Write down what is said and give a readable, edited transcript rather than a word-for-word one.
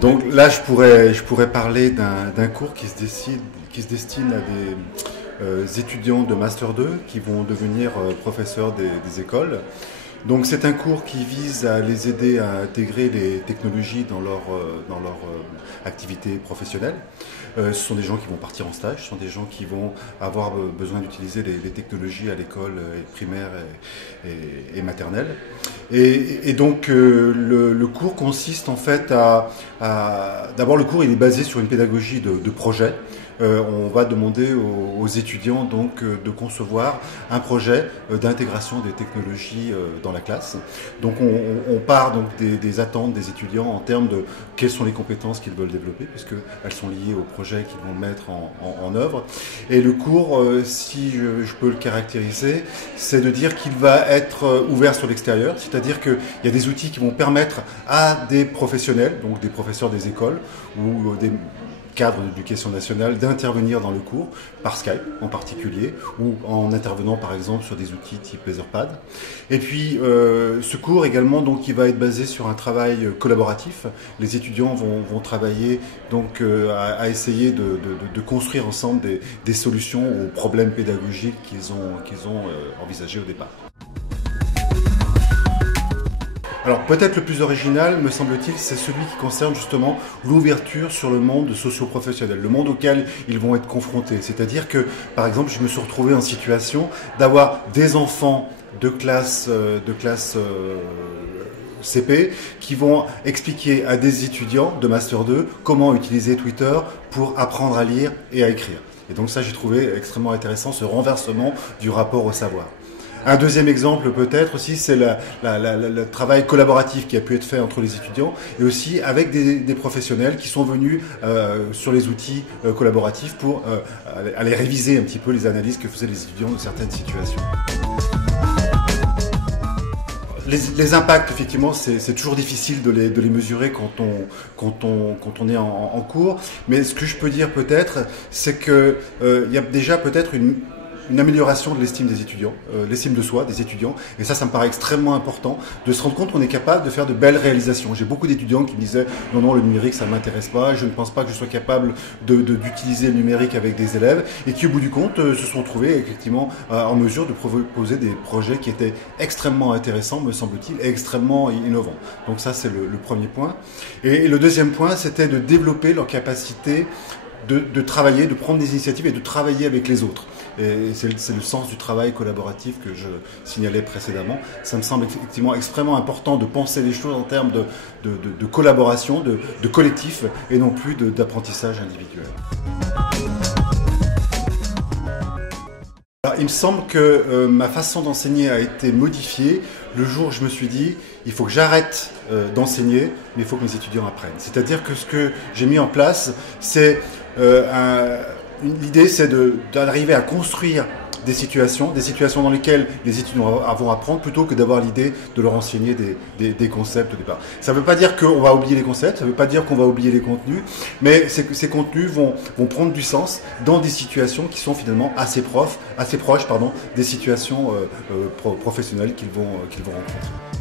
Donc là, je pourrais parler d'un cours qui se destine à des étudiants de Master 2 qui vont devenir professeurs des écoles. Donc c'est un cours qui vise à les aider à intégrer les technologies dans leur activité professionnelle. Ce sont des gens qui vont partir en stage, ce sont des gens qui vont avoir besoin d'utiliser les technologies à l'école primaire et maternelle. Et donc le cours consiste en fait d'abord le cours il est basé sur une pédagogie de projet. On va demander aux étudiants donc de concevoir un projet d'intégration des technologies dans la classe. Donc on part donc des attentes des étudiants en termes de quelles sont les compétences qu'ils veulent développer, puisqu'elles sont liées au projet qu'ils vont mettre en œuvre. Et le cours, si je peux le caractériser, c'est de dire qu'il va être ouvert sur l'extérieur, c'est-à-dire qu'il y a des outils qui vont permettre à des professionnels, donc des professeurs des écoles ou des cadre d'éducation nationale d'intervenir dans le cours, par Skype en particulier, ou en intervenant par exemple sur des outils type Etherpad. Et puis ce cours également, donc, il va être basé sur un travail collaboratif. Les étudiants vont travailler donc à essayer de construire ensemble des solutions aux problèmes pédagogiques qu'ils ont envisagés au départ. Alors peut-être le plus original, me semble-t-il, c'est celui qui concerne justement l'ouverture sur le monde socio-professionnel, le monde auquel ils vont être confrontés. C'est-à-dire que, par exemple, je me suis retrouvé en situation d'avoir des enfants de classe CP qui vont expliquer à des étudiants de Master 2 comment utiliser Twitter pour apprendre à lire et à écrire. Et donc ça, j'ai trouvé extrêmement intéressant, ce renversement du rapport au savoir. Un deuxième exemple peut-être aussi, c'est le travail collaboratif qui a pu être fait entre les étudiants et aussi avec des professionnels qui sont venus sur les outils collaboratifs pour aller réviser un petit peu les analyses que faisaient les étudiants de certaines situations. Les impacts, effectivement, c'est toujours difficile de les mesurer quand on est en cours. Mais ce que je peux dire peut-être, c'est qu'il y a déjà peut-être une amélioration de l'estime des étudiants, l'estime de soi des étudiants. Et ça me paraît extrêmement important de se rendre compte qu'on est capable de faire de belles réalisations. J'ai beaucoup d'étudiants qui me disaient « Non, le numérique, ça ne m'intéresse pas. Je ne pense pas que je sois capable d'utiliser le numérique avec des élèves. » Et qui, au bout du compte, se sont trouvés effectivement en mesure de proposer des projets qui étaient extrêmement intéressants, me semble-t-il, et extrêmement innovants. Donc ça, c'est le premier point. Et le deuxième point, c'était de développer leur capacité de travailler, de prendre des initiatives et de travailler avec les autres. Et c'est le sens du travail collaboratif que je signalais précédemment. Ça me semble effectivement extrêmement important de penser les choses en termes de collaboration, de collectif, et non plus d'apprentissage individuel. Alors, il me semble que ma façon d'enseigner a été modifiée le jour où je me suis dit il faut que j'arrête d'enseigner, mais il faut que mes étudiants apprennent. C'est-à-dire que ce que j'ai mis en place, c'est l'idée, c'est d'arriver à construire des situations dans lesquelles les étudiants vont apprendre plutôt que d'avoir l'idée de leur enseigner des concepts au départ. Ça ne veut pas dire qu'on va oublier les concepts, ça ne veut pas dire qu'on va oublier les contenus, mais ces contenus vont prendre du sens dans des situations qui sont finalement assez proches des situations professionnelles qu'ils vont rencontrer.